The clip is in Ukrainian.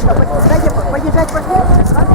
Мишка, подъезжай, подъезжай, подъезжай.